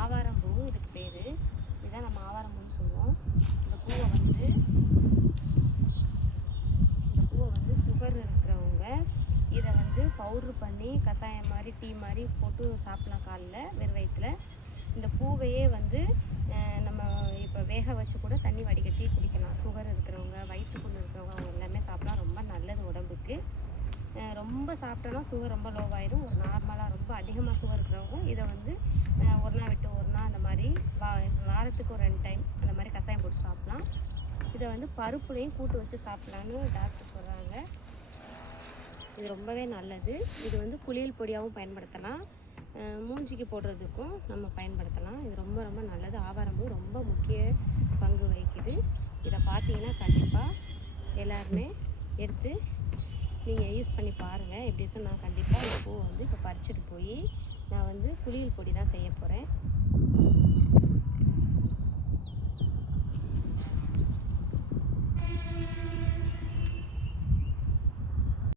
ஆவாரம்பூ இதுக்கு பேர். இதுதான் நம்ம ஆவாரம்பூன்னு சொல்லுவோம். இந்த பூவை வந்து சுகர் இருக்கிறவங்க இதை வந்து பவுட்ரு பண்ணி கஷாயம் மாதிரி டீ மாதிரி போட்டு சாப்பிட்லாம் காலைல வெறும் வயிற்றில். இந்த பூவையே வந்து நம்ம இப்போ வேக வச்சு கூட தண்ணி வடிகட்டி குடிக்கலாம். சுகர் இருக்கிறவங்க, வயிற்றுப்புண் இருக்கிறவங்க அவங்க எல்லாமே சாப்பிட்லாம். ரொம்ப நல்லது உடம்புக்கு. ரொம்ப சாப்பிட்டோன்னா சுகர் ரொம்ப லோவாயிடும். ஒரு நார்மலாக ரொம்ப அதிகமாக சுகர் இருக்கிறவங்க இதை வந்து ஒரு நாள் விட்டு ஒரு நாள் அந்த மாதிரி வாரத்துக்கு ஒரு 2 டைம் அந்த மாதிரி கஷாயம் போட்டு சாப்பிட்லாம். இதை வந்து பருப்புலையும் கூட்டு வச்சு சாப்பிட்லான்னு டாக்டர் சொல்கிறாங்க. இது ரொம்பவே நல்லது. இது வந்து குளியல் பொடியாகவும் பயன்படுத்தலாம், மூஞ்சிக்கு போடுறதுக்கும் நம்ம பயன்படுத்தலாம். இது ரொம்ப ரொம்ப நல்லது. ஆவாரம்பூ ரொம்ப முக்கிய பங்கு வகிக்குது. இதை பார்த்தீங்கன்னா கண்டிப்பாக எல்லாருமே எடுத்து நீங்கள் யூஸ் பண்ணி பாருங்கள் எப்படி இருக்குன்னு. நான் கண்டிப்பாக இந்த பூவை வந்து இப்போ பறிச்சுட்டு போய் நான் வந்து குளியல் பொடி தான் செய்ய போகிறேன்.